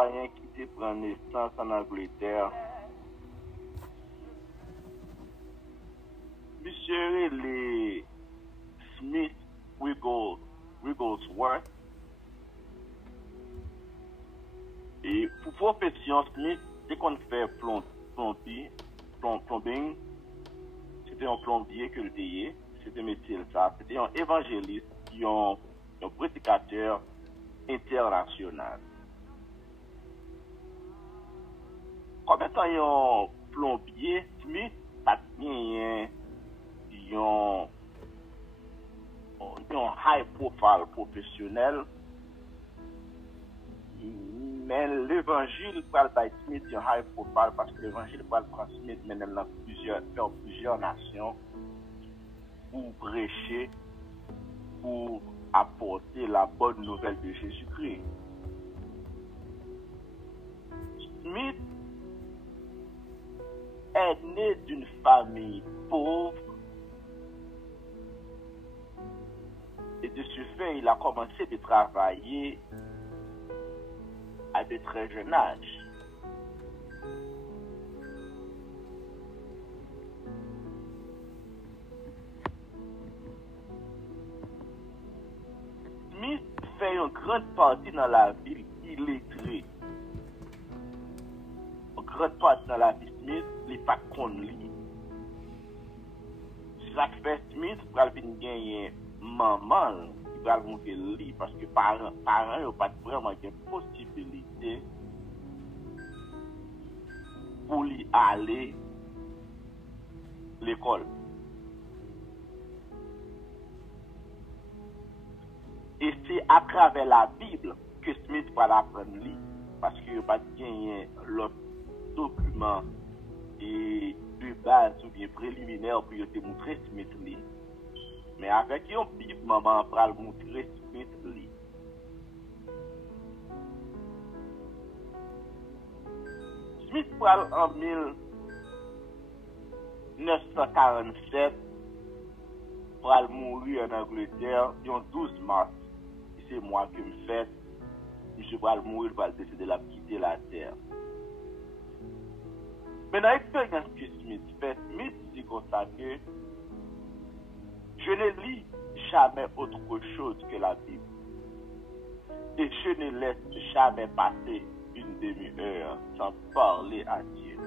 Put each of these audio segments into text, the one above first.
citoyen qui te prend naissance en Angleterre. Monsieur les Smith Wigglesworth. Et pour profession Smith, c'est qu'on fait plumbing. C'était un plombier que le payait. C'était métier ça. C'était un évangéliste, un prédicateur international. Comme étant un plombier, Smith a bien un high profile professionnel. Mais l'évangile parle de Smith un high profile parce que l'évangile parle de Smith maintenant dans plusieurs nations pour prêcher, pour apporter la bonne nouvelle de Jésus-Christ. Smith est né d'une famille pauvre et de ce fait, il a commencé de travailler à de très jeune âge. Smith fait une grande partie dans la ville illettrée. Une grande partie dans la vie Smith, il n'est pas connu. Chaque fait Smith, pour venir gagner maman, il va monter le lit parce que parents n'ont pas vraiment de possibilité pour lui aller à l'école. Et c'est à travers la Bible que Smith va l'apprendre lui, parce qu'il n'a pas gagné l'autre document et de base ou bien préliminaire pour te montrer Smith lui. Mais avec une Bible, maman va le montrer Smith lui. Smith parle en 1947 pour mourir en Angleterre le 12 mars. C'est moi qui me fais. M. va mourir, va décider de quitter la terre. Mais dans l'expérience que Smith fait, Smith dit comme ça que je ne lis jamais autre chose que la Bible. Et je ne laisse jamais passer une demi-heure sans parler à Dieu.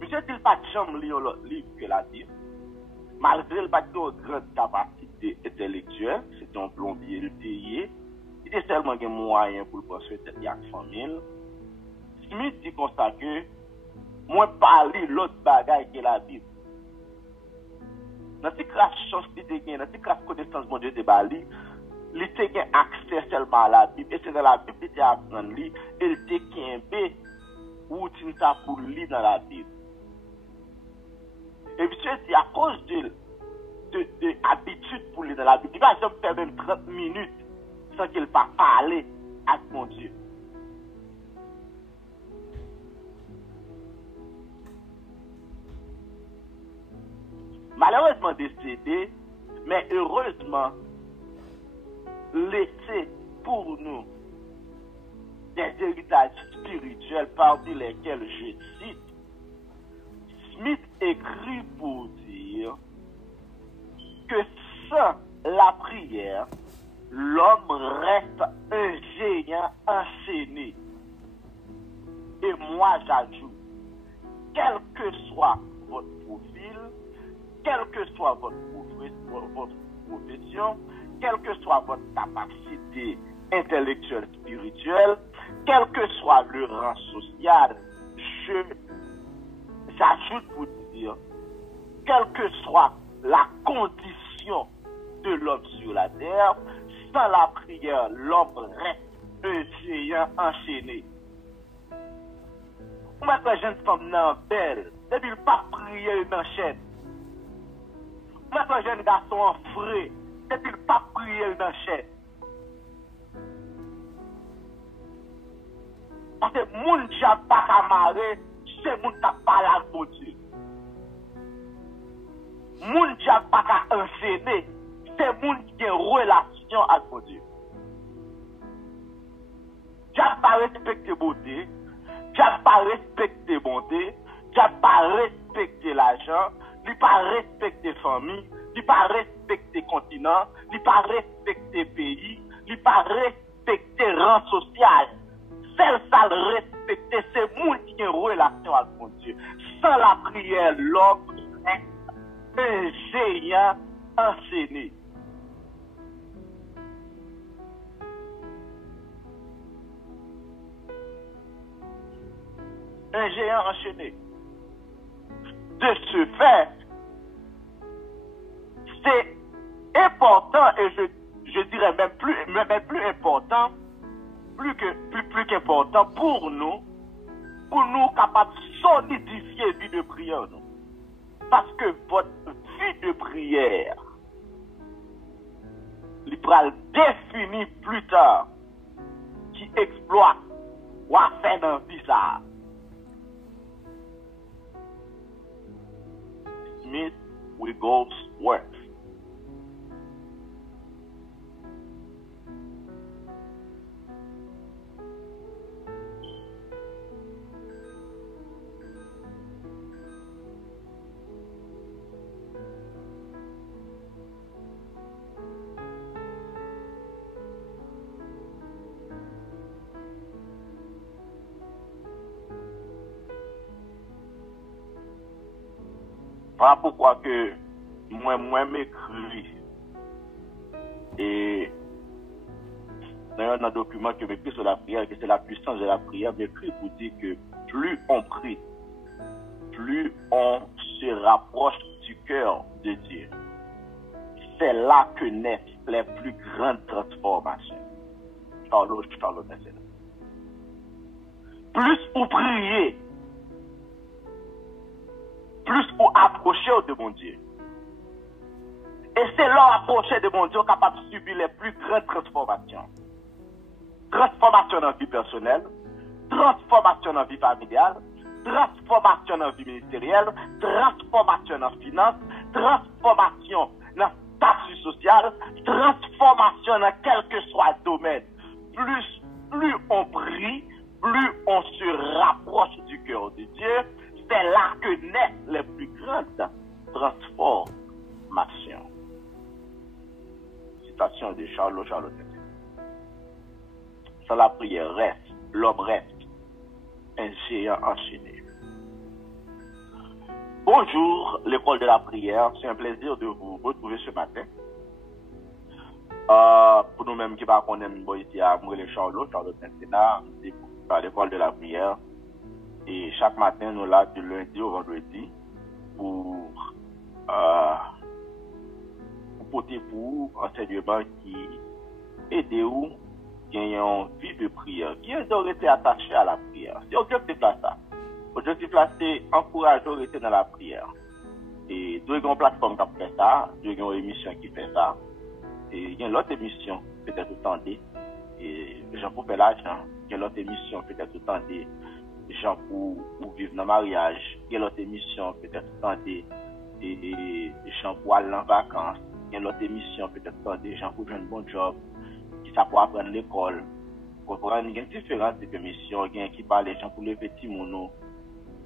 Monsieur dit pas de jamais lire l'autre livre que la Bible. Malgré le pas de grande capacité intellectuelle, c'est un plombier le payé. Il était seulement un moyen pour le poursuivre cette famille. Smith dit comme ça que moi parler l'autre bagaille que la Bible. Dans cette grâce chance qui te gagne, dans cette grâce connaissance mon Dieu de Bali, il te gagne accès seulement à la Bible. Et c'est dans la Bible qu'il te apprend lui, et il te gagne routine ça pour lire dans la Bible. Et puis c'est à cause de habitude pour lire dans la Bible. Il va jamais faire même 30 minutes sans qu'il ne pas parler avec mon Dieu. Malheureusement décédé, mais heureusement laissé pour nous des héritages spirituels parmi lesquels je cite. Smith écrit pour dire que sans la prière, l'homme reste un géant enchaîné. Et moi j'ajoute, quel que soit votre profil, quelle que soit votre profession, quelle que soit votre capacité intellectuelle, spirituelle, quel que soit le rang social, j'ajoute pour dire, quelle que soit la condition de l'homme sur la terre, sans la prière, l'homme reste un géant enchaîné. On met la jeune femme dans belle, depuis le pas prier une enchaîne. On met un jeune garçon en frais, depuis le pas prier une enchaîne. Parce que moun qui n'a pas camaré, c'est moun qui n'a pas la beauté. Moun qui n'a pas enchaîné, c'est moun qui a une relation avec Dieu. respecté beauté, Dieu pas respecté bonté, Dieu pas respecté l'argent, il pas respecté famille, il pas respecté continent, il pas respecté pays, il pas respecté rang social. Celle ça le respecter, c'est monde qui a une relation avec mon Dieu. Sans la prière, l'homme est un géant enchaîné. Un géant enchaîné. De ce fait, c'est important, et je dirais même plus important, plus qu'important pour nous capables de solidifier vie de prière. Nous. Parce que votre vie de prière, il pourra définir plus tard qui exploite ou a fait dans la vie ça. Smith Wigglesworth. Voilà pourquoi que moi m'écris et dans un document que m'écrit sur la prière, que c'est la puissance de la prière, m'écrit pour dire que plus on prie, plus on se rapproche du cœur de Dieu. C'est là que naissent les plus grandes transformations. Charlotte, plus vous priez, plus vous approchez de mon Dieu. Et c'est là approcher de mon Dieu capable de subir les plus grandes transformations. Transformation dans la vie personnelle, transformation dans la vie familiale, transformation dans la vie ministérielle, transformation dans la finance, transformation dans le statut social, transformation dans quel que soit le domaine. Plus on prie, plus on se rapproche du cœur de Dieu, c'est là que naissent les plus grandes transformations. Citation de Charlotte. Sans la prière l'homme reste un géant enchaîné. Bonjour, l'école de la prière. C'est un plaisir de vous retrouver ce matin. Pour nous-mêmes qui ne connaissons pas ici à Charlotte Sénat, c'est à l'école de la prière. Et chaque matin, nous là du lundi au vendredi pour porter pour enseignement qui aide vous gagner une vie de prière, qui est été attaché à la prière. C'est objectif là ça. Objectif là, c'est encourager à rester dans la prière. Et deux grandes plateformes qui fait ça, deux grandes émissions qui fait ça. Et il y a l'autre émission, peut-être autant et Jean pour faire l'argent. Il y a l'autre émission, peut-être autant gens pour vivre dans le mariage. Il y a l'autre émission, peut-être autant des gens pour aller en vacances. Il y a l'autre émission, peut-être autant des gens pour faire un bon job, qui savent pour apprendre l'école. Comprendre, il y a différentes émissions, il y a qui parlent des gens pour les petits monos.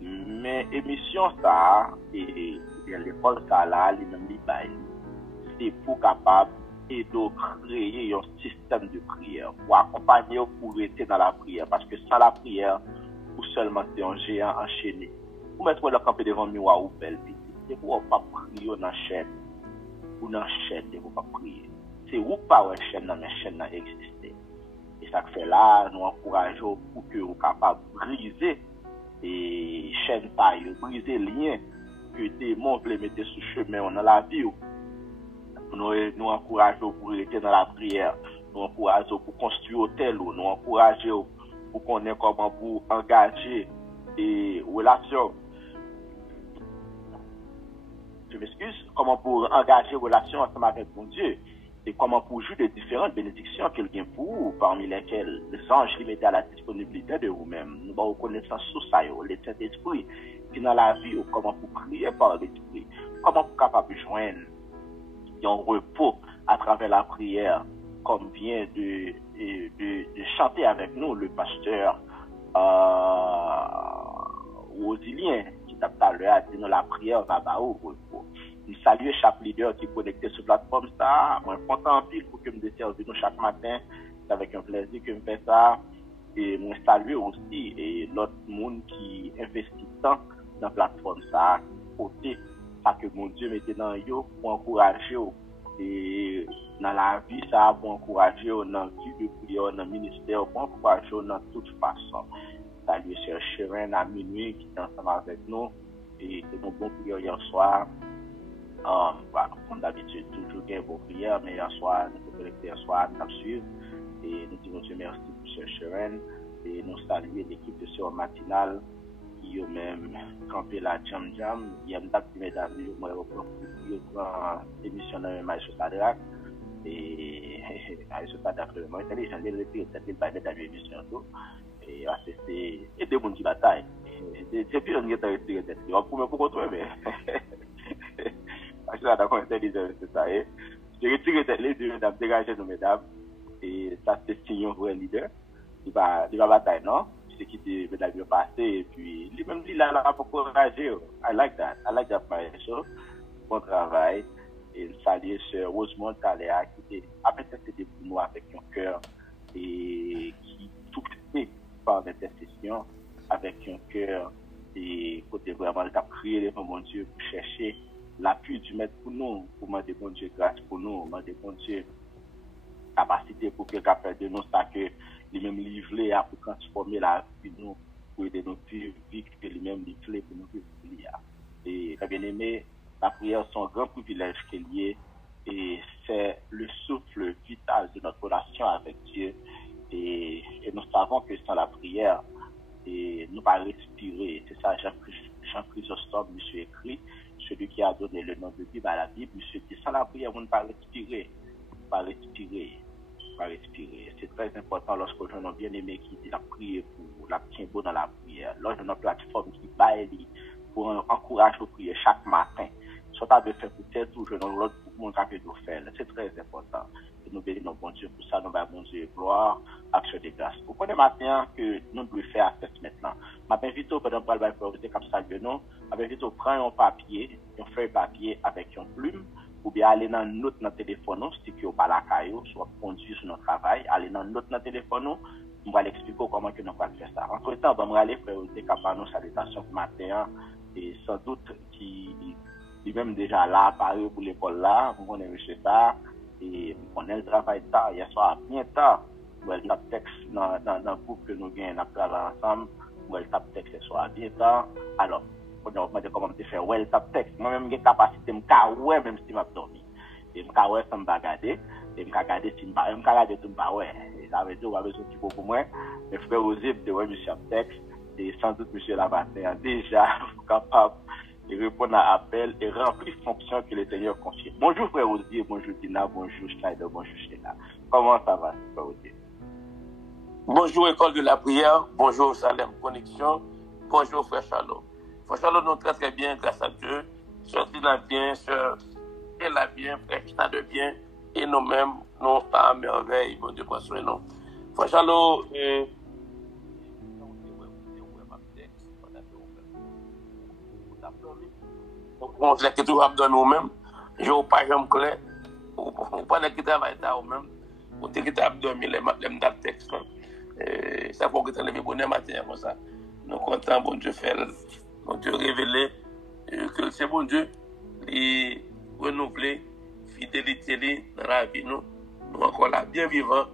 Mais émission ça, et l'école ça là, les mêmes c'est pour capable et de créer un système de prière, pour accompagner pour rester dans la prière. Parce que sans la prière, ou seulement c'est un géant enchaîné. Vous mettez le camp devant le miroir ou belle petite. C'est pour pas prier dans la chaîne. Ou dans la chaîne, vous pas prier. C'est où pas une chaîne dans la chaîne exister. Et ça fait là, nous encourageons pour que vous soyez capable de briser et chaîne taille, briser les liens que les démons veulent mettre sur le chemin dans la vie. Nous encourageons pour rester dans la prière. Nous encourageons pour construire hôtel. Nous encourageons pour connaître comment pour engager des relations. Je m'excuse. Comment pour engager relations ensemble avec mon Dieu. Et comment pour jouer de différentes bénédictions qu'il y a pour vous, parmi lesquelles les anges les mettent à la disponibilité de vous-même. Nous avons connaissance sur ça, le Saint-Esprit, qui dans la vie, comment pour prier par l'Esprit, comment pour capable de joindre un repos à travers la prière, comme vient de chanter avec nous le pasteur Rosilien, qui t'a parlé à dire la prière va bas où. Je salue chaque leader qui est connecté sur la plateforme ça. Moi, je suis content en pile pour que me desserve nous chaque matin. C'est avec un plaisir que je fais ça. Et moi, salue aussi et l'autre monde qui investit tant dans la plateforme ça. Côté, ça que mon Dieu mettait dans eux pour encourager et dans la vie ça pour encourager dans la vie de prière, dans le ministère, pour encourager dans toute façon. Salut cher Chérin à minuit qui est ensemble avec nous et c'est mon bon prière hier soir. Comme d'habitude, toujours une bonne prière, mais hier soir, nous sommes connectés hier soir, nous suivre et nous disons Dieu merci pour cher Chérin et nous saluons l'équipe de Sœur Matinale qui eux même campé la Jam Jam. Il y a une date qui mesdames, moi, je prends émission dans le Maïs Sadrak et Maïs Sadrak, vraiment intelligent, il est peut-être pas d'être à l'émission. Et c'est des gens qui bataillent. C'est plus un qui est retiré tête. On peut me beaucoup trouver, mais je suis d'accord, intelligent, c'est ça. J'ai retiré tête les deux, mesdames, dégagez nos mesdames. Et ça, c'est signe un vrai leader. Il va batailler, non? C'est qui dit, mesdames, il va passer. Et puis, lui-même, il a là pour encourager. I like that, my show. Bon travail. Et salut, sur Rosemont Taléa, qui a peut-être pour nous avec un cœur et qui tout fait par l'intercession avec un cœur et côté vraiment il a prié devant mon Dieu pour chercher l'appui du maître pour nous, pour demander bon Dieu grâce pour nous, demander bon Dieu capacité pour qu'il capable de nous ça que lui-même livré à pour transformer la vie de nous, pour aider nous vivre vie que lui-même livré pour nous vivre. Et bien aimé, la prière c'est un grand privilège qu'il y ait et c'est le souffle vital de notre relation avec Dieu. Et nous savons que sans la prière, et nous pas respirer. C'est ça, Jean Chrysostome, monsieur écrit, celui qui a donné le nom de Bible à la Bible, monsieur dit, sans la prière, on ne peut pas respirer. Pas respirer. C'est très important lorsque nous avons bien aimé qui dit la prière pour la tient beau dans la prière. Lorsque nous avons une plateforme qui baille pour encourager la prière chaque matin. Soit à de faire pour tel tout, je n'ai l'autre pour mon cas que de faire. C'est très important. Et nous bénissons bon Dieu pour ça, nous avons bon Dieu gloire, action de grâce. Vous prenez maintenant que nous devons faire cette maintenant. Je m'invite au pendant le priorité comme ça de nous. Je m'invite au prendre un papier, un feuille papier avec une plume, ou bien aller dans une note dans le téléphone, si vous pas la caillou, soit conduire sur notre travail, aller dans une note dans le téléphone, on va l'expliquer comment que nous allons faire ça. Entre temps, on va aller priorité comme nous salutations ce matin, et sans doute qui lui-même déjà là, pareil pour l'école là, vous connaissez ça, et on a le travail tard, hier soir, bien tard, on a le texte dans le groupe que nous gagnons, on a travaillé ensemble, on a le texte ce soir, bien tard, alors, on a demandé comment te faire, ouais, le texte, moi-même, j'ai capacité, ouais, même si je m'ai dormi, et je ouais, ça me va garder, et je regarder si je me regarder tout me ouais, et ça veut dire, on va besoin de pour moi, mais frère Osip, de ouais, monsieur texte, et sans doute monsieur Lavater, déjà, capable et répondre à l'appel et remplir fonction que le Seigneur confie. Bonjour frère Osier, bonjour Dina, bonjour Schneider, bonjour Sheila. Comment ça va frère Osier? Bonjour École de la prière, bonjour Salem Connexion, bonjour frère Charlot. Frère Charlot nous très très bien grâce à Dieu, sœur Dina bien, sœur Ella bien, frère Schneider bien, et nous-mêmes, nous à merveille, bon Dieu prend soin de nous. Frère Charlot, on sait que tout va dormir nous-mêmes. Je n'ai pas jamais clair. On pas qui travaille là même. On dit que tu as dormi les textes. Ça faut que tu levé bonne matin comme ça. Nous comptons bon Dieu faire, bon Dieu révéler que c'est bon Dieu qui renouveler fidélité dans la vie nous. Nous encore là bien vivants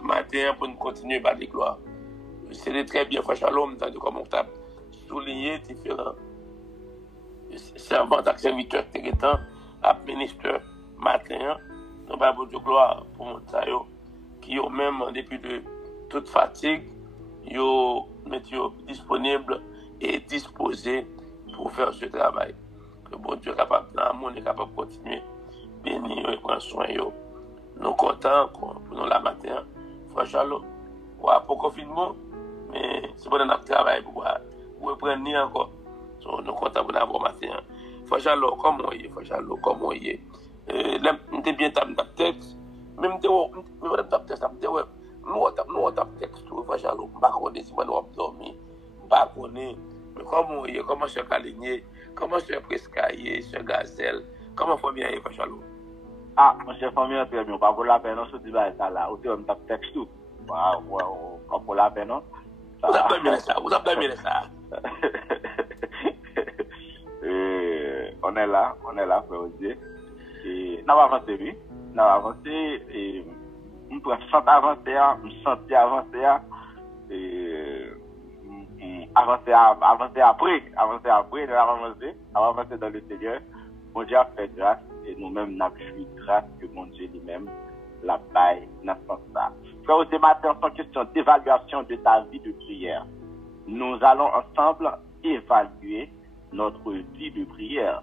matin pour nous continuer par les gloires. C'est très bien frère Shalom dans comment tu as souligné différents servant serviteur territoire, administrateur matin, nous avons de gloire pour mon taillot, qui ont même, en dépit de toute fatigue, ils mettent disponibles et disposés pour faire ce travail. Que bon Dieu est capable, l'amour est capable de continuer, bénir et prendre soin de nous. Nous sommes contents pour nous la matin, franchement, pour confinement, mais c'est bon notre travail pour reprendre encore. Nous sommes contents pour l'avoir matin. Fajalo, comment on y est, Fajalo, comment on y est. Nous sommes bien tapé texte. Même si nous tapé texte, nous tapé texte, Fajalo, nous ne pouvons pas dormir. pas connaît. Mais comment Cher Caligné, comment Cher Prescaillé, Cher Gazelle, comment famille est pas chalou? Ah, mon cher famille, très bien. Pas pour la peine, on se dit ça là. Au terme de texte tout. Pas pour la peine, non? Vous avez ça. On est là, frère Odier. Et nous avons avancé, oui. Nous avons avancé et nous pouvons avancer avancer dans le Seigneur. Mon Dieu a fait grâce et nous-mêmes n'avons eu grâce que mon Dieu lui-même la paille dans ce sens-là. Frère Odier, matin, sans question d'évaluation de ta vie de prière. Nous allons ensemble évaluer notre vie de prière.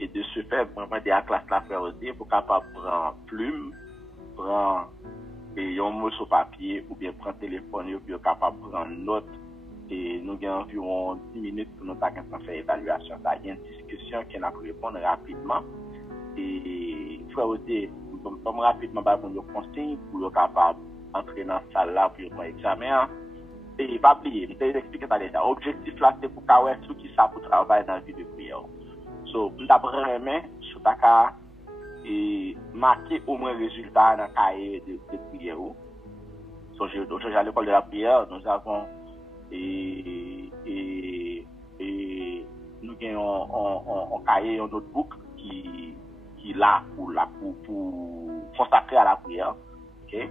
Et de ce fait, vraiment, des classes la faire aussi pour capable prendre plume, prendre un mot sur papier ou bien prendre téléphone et puis capable prendre note. Et nous avons environ 10 minutes pour nous faire évaluation. Il y a une discussion qui n'a pas répondre rapidement. Et frère aussi, comme rapidement, pour nous conseiller pour être capable d'entrer dans la salle là pour un examen. Et pas oublier, je vais expliquer ça déjà. L'objectif là, c'est pour qu'on tout qui ça pour travailler dans la vie de prière. So, d'abord, sur ta cas, et marquer au moins le résultat dans le cahier de prière. So, aujourd'hui, à l'école de la prière, nous avons nous avons un cahier, un notebook qui est là pour consacrer à la prière. Okay?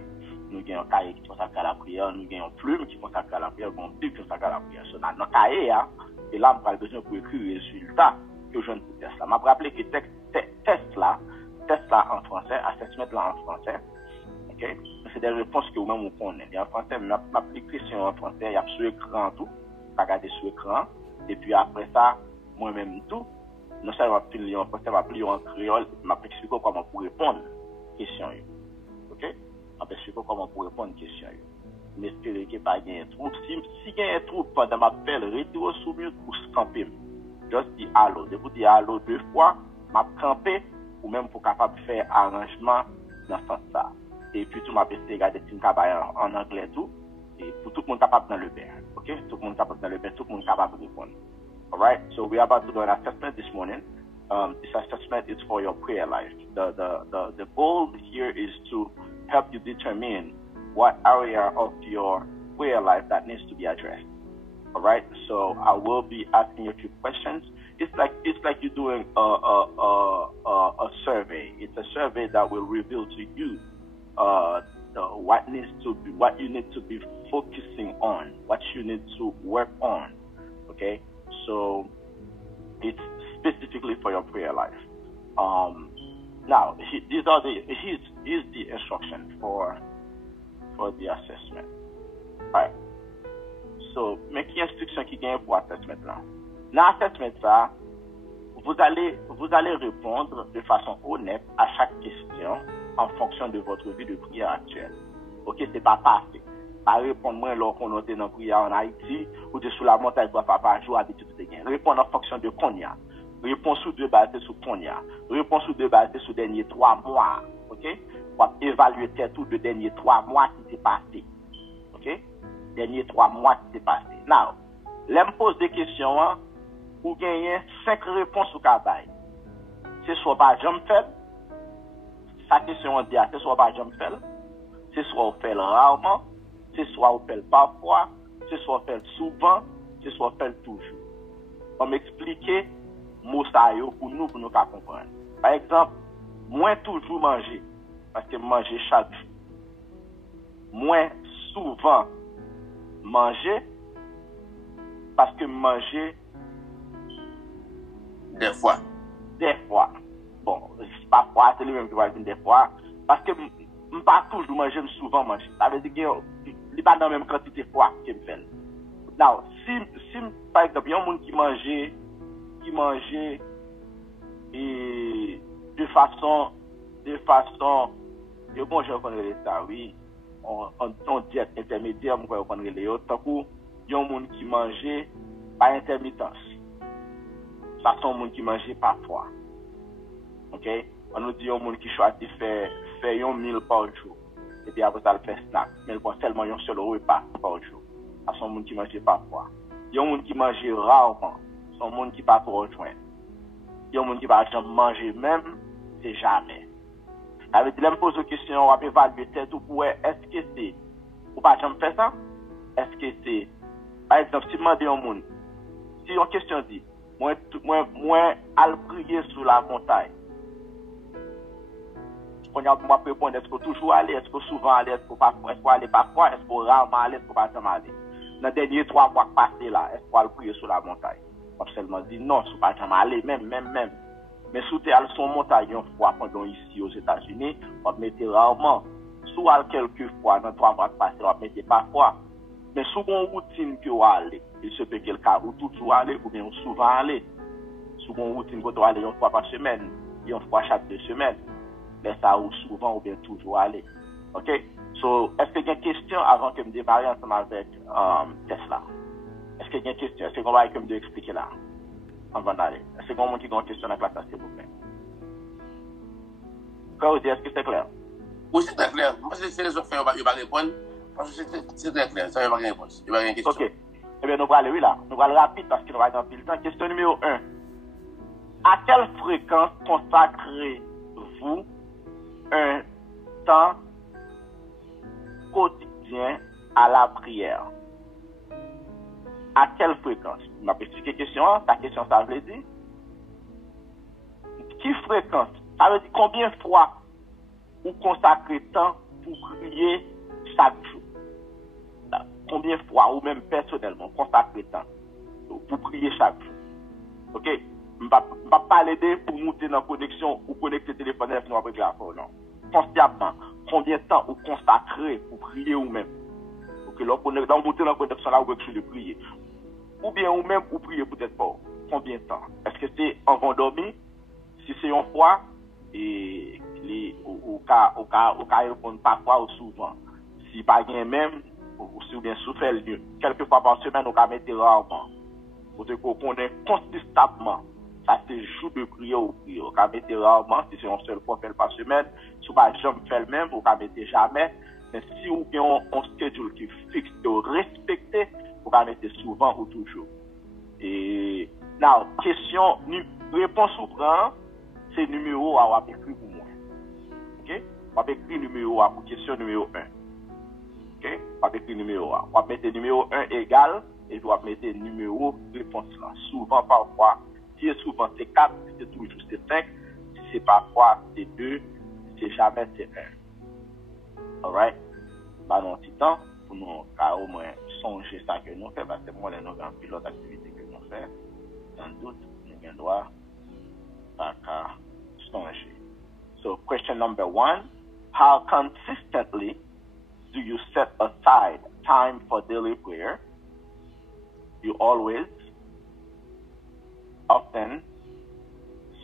Nous avons un cahier qui consacre à la prière, nous avons une plume qui consacre à la prière, nous avons un bible qui consacre à la prière. So, dans le cahier, et là, on a besoin pour écrire le résultat que je ne peux test là. Je me rappelle que test là en français, assessment là en français, ok? C'est des réponses que vous-même vous connaissez. En français, je m'applique question en français, il y a sur l'écran tout, je regarde sur l'écran, et puis après ça, moi-même tout, non seulement je vais en français, je vais appeler en créole, je vais expliquer comment pour répondre aux questions. Ok? Je vais expliquer comment pour répondre aux questions. Mais j'espère qu'il n'y a pas de trouble. Si il y a un trouble pendant ma appel, retirez sur mute ou camper. Juste dire allô. De vous dire allô 2 fois, m'a campé ou même pour capable faire arrangement dans ce sens-là. Et puis tout m'a essayé de regarder si en anglais tout. Et pour tout le monde capable dans le bain. Ok? Tout le monde capable dans le bain, tout le monde capable de répondre. Alright? So we are about to do an assessment this morning. This assessment is for your prayer life. The goal here is to help you determine what area of your prayer life that needs to be addressed. All right, so I will be asking you a few questions. It's like you're doing a survey. It's a survey that will reveal to you what you need to be focusing on, what you need to work on. Okay, so it's specifically for your prayer life. Now, here's the instruction for the assessment. All right. So, mais qui instruction qui gagne pour assessment là? Dans l'assessment ça, vous allez répondre de façon honnête à chaque question en fonction de votre vie de prière actuelle. Ok, c'est pas passé. Pas répondre moins lors qu'on était dans la prière en Haïti ou de sous la montagne de papa jour habitude de gain. Répondre en fonction de Konya. Réponse sur 2 basées sur Konya. Réponse sur 2 basées sur les derniers 3 mois. Ok? Pour évaluer tout de derniers 3 mois qui s'est passé. Ok? Derniers 3 mois qui s'est passé. Now, là, me pose des questions, pour gagner 5 réponses au cabaye. C'est soit pas jamais fait. Sa question on dit, c'est soit pas jamais fait. C'est soit on fait rarement. C'est soit on fait parfois. C'est soit on fait souvent. C'est soit on fait toujours. On m'expliquer mot ça pour nous comprendre. Par exemple, moins toujours manger parce que manger chaque jour. Moins souvent manger parce que manger des fois. Bon, parfois c'est le même qui va dire des fois parce que je pas toujours manger, souvent manger. Ça veut dire que il pas dans la même quantité de fois que me fait. Now, si par exemple, il y a un monde qui mangeait et de façon bon je connais ça oui on diète intermédiaire moi je connais les autres tant que il y a un monde qui mangeait par intermittence ça sont monde qui mangeait parfois. OK, on nous dit un monde qui choisit faire un meal par jour et puis après ça le fait snack mais il prend seulement un seul repas par jour. Ça sont monde qui mangeait parfois. Il y a des gens qui mangent rarement. Son monde qui pas trop rejoindre. Il y a des gens qui pas manger même, c'est jamais. Avec les pose une question, on va évaluer tête ou pour est-ce que c'est ou pas jamais faire ça? Est-ce que c'est par exemple si demander un monde si une question dit moi al prier sur la montagne. On a moi répondre est-ce que toujours aller, est-ce que souvent aller, est-ce que aller parfois, est-ce que rarement aller, est-ce que pas jamais aller. Dans les derniers 3 mois passés là, est-ce qu'on va prier sur la montagne? On seulement dit non, c'est pas jamais aller même. Mais sous tes sur montagne une fois pendant ici aux États-Unis, on mettait rarement. Sous quelques fois dans 3 mois passés, on mettait parfois. Mais sous une routine que vous allez, il se peut quelqu'un ou toujours aller ou bien souvent aller. Sous une routine que vous allez une fois par semaine, une fois chaque 2 semaines. Mais ça ou souvent ou bien toujours aller. OK? So, est-ce qu'il y a une question avant que je me démarre ensemble avec Tesla? Est-ce qu'il y a une question? Est-ce qu'on va expliquer là? Avant d'aller. Est-ce qu'il y a quelqu'un qui a une question dans la classe, s'il vous plaît? Est-ce que c'est clair? Oui, c'est très clair. Moi, c'est les autres, il va répondre. Parce que c'est très clair. Ça, il va répondre. Il va rien question. OK. Eh bien, nous allons aller là. Nous allons aller rapide parce qu'il nous va dans le temps. Question numéro 1. À quelle fréquence consacrez-vous un temps quotidien à la prière? À quelle fréquence? Je vais expliquer la question. Ta question, ça veut dire? Qui fréquence? Ça veut dire combien de fois vous consacrez temps pour prier chaque jour? Combien de fois, ou même personnellement, consacrez temps pour prier chaque jour? OK? Je ne vais pas parler de pour monter dans la connexion ou connecter le téléphone avec nous après la fois, non. Consciemment, combien de temps vous consacrez pour prier ou même? OK, là, monter dans la connexion là, vous pouvez prier. Ou bien ou même vous priez peut-être pas. Combien de temps? Est-ce que c'est en endormi? Si c'est une fois, et au cas répondre parfois ou souvent. Si pas bien même, ou si vous bien souffert quelques fois par semaine, on va mettre rarement. Pour qu'on connaît constamment. Ça, c'est jour de prière ou prière. On va mettre rarement, si c'est une seule fois par semaine. Si vous ne jamais fait le même, vous ne mettre jamais. Mais si vous avez un schedule qui est fixe, de respecter, vous va mettre souvent ou toujours. Et, now, question, réponse ou prend, c'est numéro à vous écrit pour moi. OK? On va écrire numéro A pour question numéro 1. OK? On va écrire numéro A. On va mettre numéro 1 égal et on va mettre numéro réponse là. Souvent, parfois, si c'est souvent c'est 4, si c'est toujours c'est 5, si c'est parfois c'est 2, si c'est jamais c'est 1. Alright? Bah, non, petit temps, pour nous, au moins, songer ça que nous faisons, parce que moi, nous avons pilote d'activité que nous faisons. Sans doute, nous avons droit à songer. So, question number 1, how consistently do you set aside time for daily prayer? You always, often,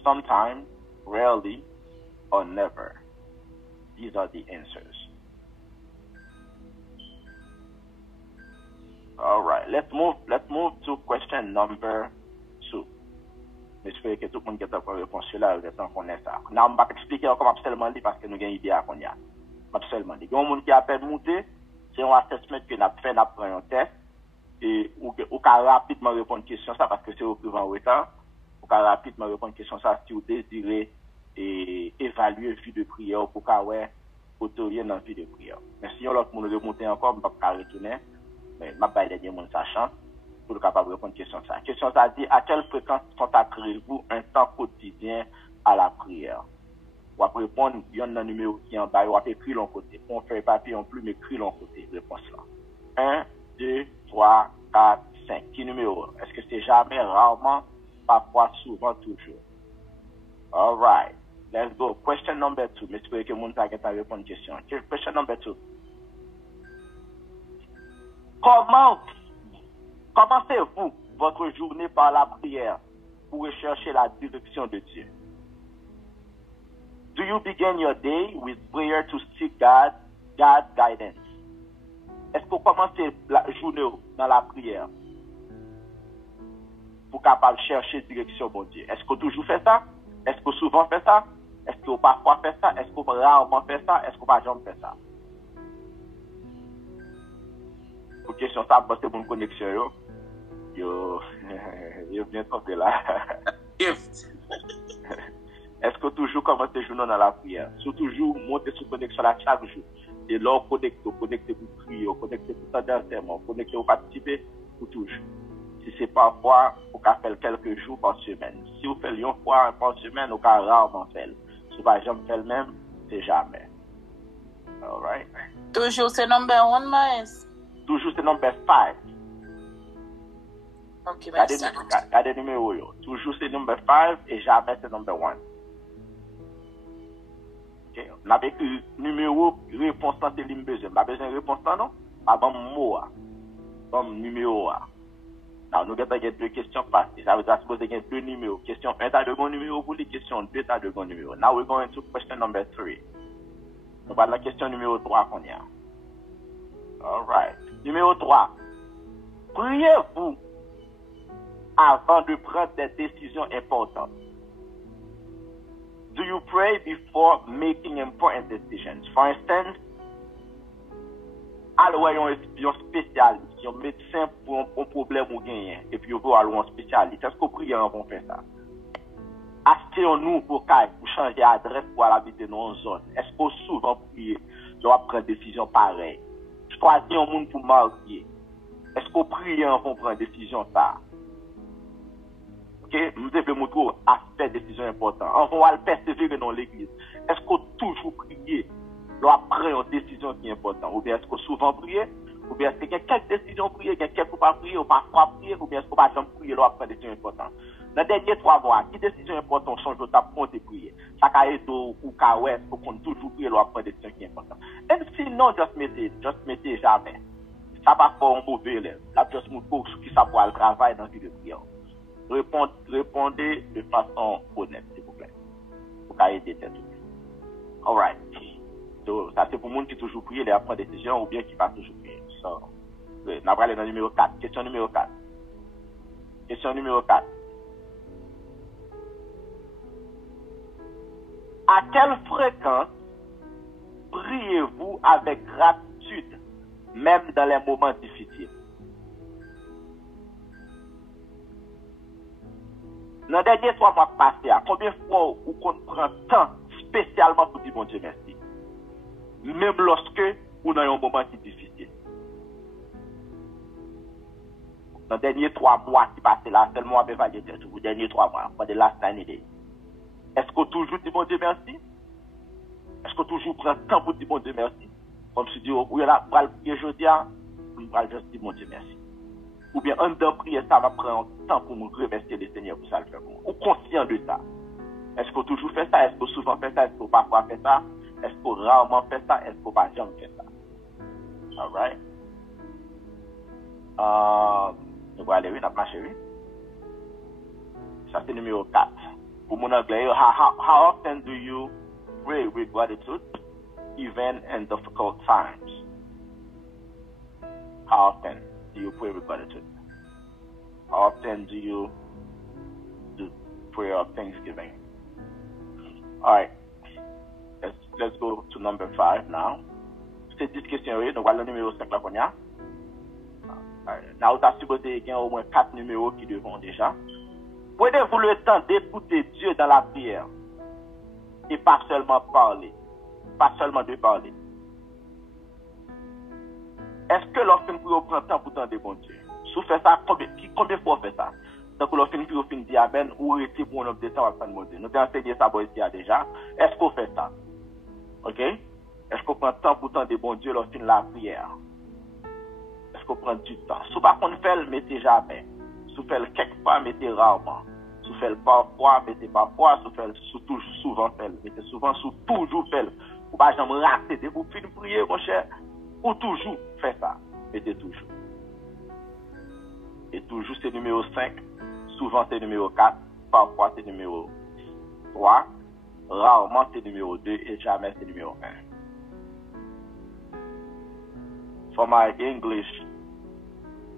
sometimes, rarely, or never. These are the answers. All right, let's move to question number 2. J'espère que tout le monde qui a une réponse là, vous êtes en connaît ça. Là, on va expliquer comment seulement lire parce que nous avons une idée à qu'on y a. Seulement lire. Il y a un monde qui a fait monter, c'est un assessment que nous avons fait, nous avons pris un test, et ou can rapidement répondre à question ça parce que c'est au plus en retard. Ou can rapidement répondre à question ça si vous désirez évaluer vie de prière pour qu'on ouais, autoriser dans vie de prière. Mais si on l'autre monde remonter encore, on ne peut pas retourner. Mais je vais donner mon sachant pour être capable de répondre à la question. La question, ça dit à quelle fréquence consacrez-vous un temps quotidien à la prière? On va répondre, il y a un numéro qui est en bas, on va écrire l'un côté. On fait papier en plus, mais écrit l'un côté. Réponse là. 1, 2, 3, 4, 5. Qui numéro? Est-ce que c'est jamais, rarement, parfois, souvent, toujours? All right. Let's go. Question number 2. Mais j'espère que mon target a répondu à la question. Question number 2. Comment commencez-vous votre journée par la prière pour rechercher la direction de Dieu? Do you begin your day with prayer to seek God's guidance? Est-ce que vous commencez la journée dans la prière pour capable chercher direction de Dieu? Est-ce que vous toujours fait ça? Est-ce que vous souvent fait ça? Est-ce que vous parfois fait ça? Est-ce que vous rarement fait ça? Est-ce que vous pas jamais fait ça? Pour question ça, parce que bonne connexion. Yo, yo bien tombé là. Gift. Est-ce que toujours commencer journée dans la prière? Sou toujours monter sur connexion là chaque jour. Et là, connecter pour prier, connecter pour tendre enseignement, connecter pour participer, pour toujours. Si c'est parfois, vous pouvez faire quelques jours par semaine. Si vous faites une fois par semaine, vous pouvez rarement faire. Si vous ne jamais faire le même, c'est jamais. Alright? Toujours c'est number 1, Maes. Toujours c'est number 5. Ok, merci. Regardez le numéro. Toujours c'est number 5 et jamais c'est number 1. Okay. On avait eu numéro réponse dans tes lignes besoin. Pas besoin de réponse non? Pas bon mot. Comme numéro. Alors, nous avons deux questions passées. Ça veut dire que nous avons deux numéros. Question 1, tu as de bons numéros pour les questions 2, tu as de bons numéros. Now we're going to question number 3. Nous parlons de la question numéro 3 qu'on y a. Alright. Numéro 3. Priez-vous avant de prendre des décisions importantes? Do you pray before making important decisions? For instance, alors un spécialiste, un médecin pour un problème ou gagner, et puis vous allez un spécialiste. Est-ce que vous priez avant de faire ça? Achetez-nous pour changer d'adresse pour aller habiter dans une zone. Est-ce que vous souvent priez, doit prendre des décisions pareilles? Choisir un monde pour marier. Est-ce que vous priez avant de prendre des décisions ça? Ok? Nous devons montrer aspect décision important. On va persévérer dans l'église. Est-ce que vous toujours priez? Doit prendre une décision qui est importante. Ou bien est-ce que souvent prier? Ou bien est-ce qu'il y a quelques décisions prier, il y a quelques pas prier, ou parfois prier, ou bien est-ce qu'on va jamais prier, doit prendre des décisions importantes. Dans les derniers 3 mois, qui décision importante change de ta compte et prier? Ça a été ou Kawes, pour qu'on toujours prier, doit prendre des décisions qui sont importantes. Et sinon, just mettez jamais. Ça va pas un mauvais élève. Là, juste mon cours qui ça pour le travail dans le vie de prière. Répondez de façon honnête, s'il vous plaît. Pour qu'à aider tout. Alright. So, ça c'est pour les gens qui toujours prier, les prendre des décisions ou bien qui pas toujours prier. So, on va aller dans le numéro 4. Question numéro 4. Question numéro 4. À quelle fréquence priez-vous avec gratitude, même dans les moments difficiles? Dans les derniers 3 mois passés, combien de fois vous prend temps spécialement pour dire bon Dieu merci? Même lorsque vous avez un moment qui est difficile. Dans les derniers 3 mois qui passent là, seulement avec Valérie, les derniers 3 mois, pour the last 9 days. Est-ce que toujours dit bon Dieu merci? Est-ce que toujours prend temps pour dire bon Dieu merci? Comme si dit, oui, là, pour le prier aujourd'hui, on va juste dire bon Dieu merci. Ou bien, en dedans prier, ça va prendre temps pour me remercier le Seigneur pour ça le faire. Ou conscient de ça. Est-ce que toujours fait ça? Est-ce que souvent fait ça? Est-ce que parfois fait ça? Est-ce que rarement fait ça? Est-ce que pas jamais fait ça? Alright? Nous allons aller, oui, n'a pas chéri. Ça c'est numéro 4. Pour mon anglais, how often do you pray with gratitude, even in difficult times? How often do you pray with gratitude? How often do you do prayer of thanksgiving? Alright. Let's go to number 5 now. C'est 10 questions, donc voilà le numéro 5 là qu'on y a. Now, tu as supposé qu'il y a au moins 4 numéros qui devront déjà. Prenez-vous le temps d'écouter Dieu dans la prière et pas seulement parler, pas seulement de parler. Est-ce que lorsqu'on prend le temps pour tendre bon Dieu? Si vous faites ça, combien de fois vous faites ça? Donc, lorsqu'on dit Amen, ou restez pour un homme de temps à prendre mon Dieu. Nous avons enseigné ça déjà. Est-ce qu'on fait ça? Ok? Est-ce qu'on prend le temps pour tendre bon Dieu lorsqu'on la prière? Est-ce qu'on prend du temps? Si vous ne faites pas, mettez jamais. Si vous faites quelque part, mettez rarement. Si vous faites parfois, mettez parfois. Si vous faites souvent, mettez souvent. Si vous toujours faites, vous ne pouvez jamais rater. Dès que vous finissez de prier, mon cher, ou toujours fait ça. Mettez toujours. Et toujours c'est numéro 5. Souvent c'est numéro 4. Parfois c'est numéro 3. Rarement c'est numéro 2. Et jamais c'est numéro 1. For my English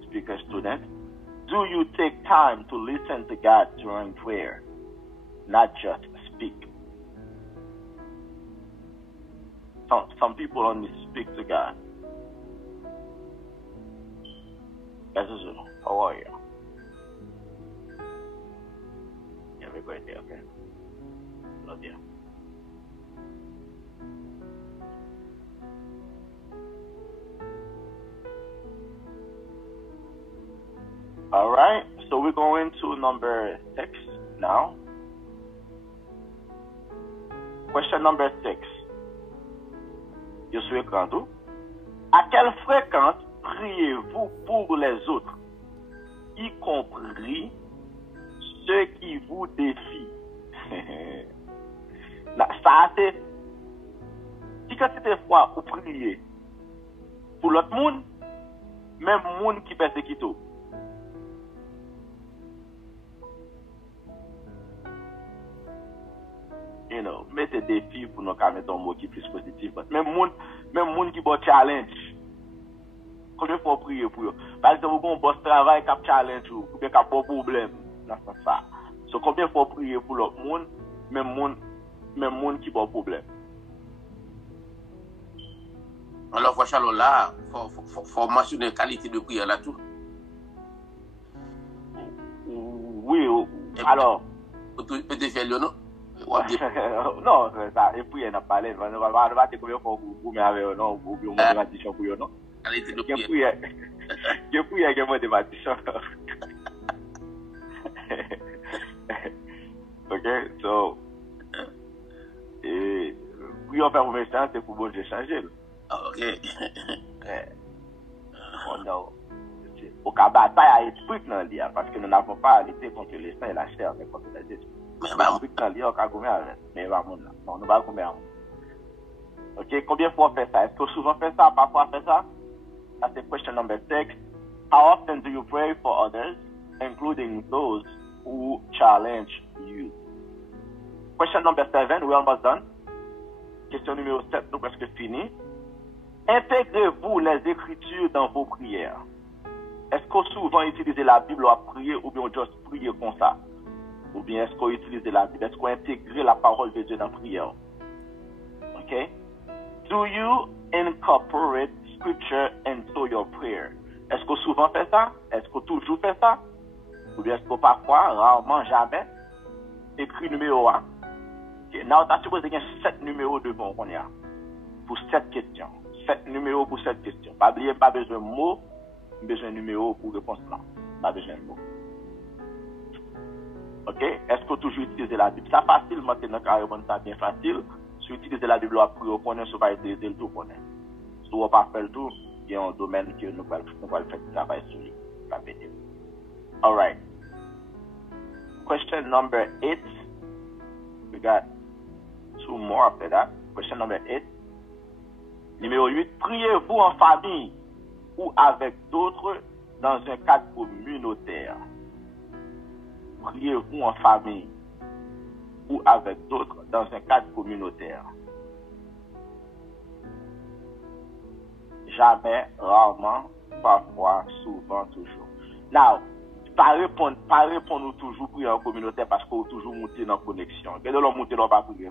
speaker student, do you take time to listen to God during prayer, not just speak? Some people only speak to God. How are you? okay. Not bien. All right, so we're going to number 6 now. Question number 6. Je suis écran tout. À quelle fréquence priez-vous pour les autres, y compris ceux qui vous défient? Ça, c'est si quantité de fois vous priez pour l'autre monde, même monde qui persécute. You know, mettez des défis pour nous mettre un mot qui est plus positif. Même monde qui va challenge. Combien de fois prier pour eux? Par exemple, vous avez un boss travail qui a challenge ou bien qui a pas de problème. Dans ça. So, combien de fois prier pour l'autre monde, même monde qui a pas de problème. Alors, franchement, là, faut mentionner la qualité de prière là tout. Oui, alors. Peut-être faire le nom? Non, ça, et puis, on a parlé, on va te combien de fois vous m'avez non, vous me mathématiciens pour eux, non? Qualité de prière. Je prie avec un mathématicien. Ok, so, et puis on fait un méchant, c'est pour bon Dieu changer. Ok. On a au cas bataille à esprit dans l'IA, parce que nous n'avons pas à lutter contre les saints et la chair, mais contre les esprits. Mais esprit dans l'IA, on a combien avec? Mais va mon là. Non, nous va combien. Ok, combien de fois on fait ça? Est-ce que souvent on fait ça? Parfois on fait ça? That's the question number 6. How often do you pray for others, including those who challenge you? Question number 7, we're almost done. Question numéro 7, nous presque fini. Intégrez-vous les Écritures dans vos prières. Est-ce qu'on souvent utilise la Bible à prier ou bien on juste prier comme ça? Ou bien est-ce qu'on utilise la Bible? Est-ce qu'on intègre la parole de Dieu dans la prière? Ok? Do you incorporate scripture into your prayer? Est-ce qu'on souvent fait ça? Est-ce qu'on toujours fait ça? Ou bien est-ce qu'on parfois, rarement, jamais? Écrit numéro 1. Okay. Now, t'as supposé qu'il y a 7 numéros devant qu'on y a. Pour 7 questions. 7 numéros pour 7 questions. Pas oublier, pas besoin de mots, besoin de numéros pour réponse là. Pas besoin de mots. Ok? Est-ce qu'on toujours utilise la Bible? Ça facile, maintenant, carrément, ça bien facile. Si vous utilisez la Bible pour reconnaître, ça va utiliser le tout pour connaître. Si vous ne pas faire le tout, il y a un domaine que nous allons faire du travail sur lui. All right. Question number 8. We got 2 more after that. Question number 8. Numéro 8. Priez-vous en famille ou avec d'autres dans un cadre communautaire? Priez-vous en famille ou avec d'autres dans un cadre communautaire? Jamais, rarement, parfois, souvent, toujours. Now, pas répondre toujours prier en communautaire parce qu'on toujours monter dans la connexion. Quand on monte, on va prier.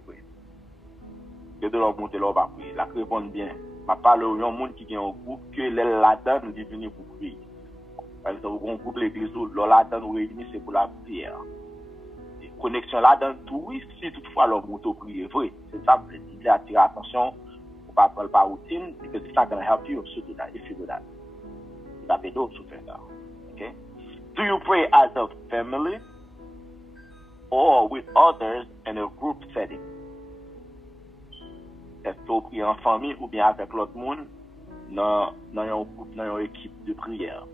Quand on monte, on va prier. La répondre bien. Je parle de gens qui ont un groupe que la donne est venue pour prier. Par exemple, un groupe l'église, la donne réunie, c'est pour la prière. Connexion là dans tout, oui, si toutefois leur moto prier, vrai. C'est ça, il attire l'attention. Pas parler par routine, because it's not going to help you to do that if you do that. Ça peut d'autres faire ça. Okay? Do you pray as a family or with others in a group setting? Est-ce que vous priez en famille ou bien avec l'autre monde dans un groupe, dans une équipe de prière?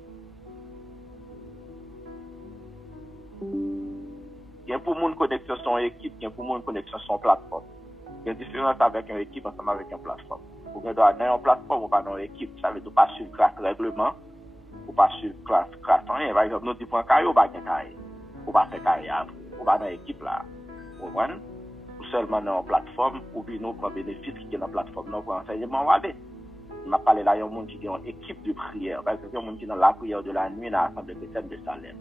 Il y a pour mon connexion son équipe, il y a pour mon connexion son plateforme. Il y a une différence avec une équipe ensemble avec une plateforme. Vous pouvez dans une plateforme ou pas dans une équipe, ça veut dire pas suivre classe règlement, ou pas suivre classe rien. Par exemple, nous disons carré ou pas carré, ou pas faire carré après, ou pas dans l'équipe là. Vous voyez? Ou seulement dans une plateforme, ou bien nous prenons bénéfice qui est dans la plateforme, nous pour enseignement ou aller. On a parlé là, il y a un monde qui est en équipe de prière. Par exemple, il y a un monde qui est dans la prière de la nuit dans l'Assemblée chrétienne de Salem.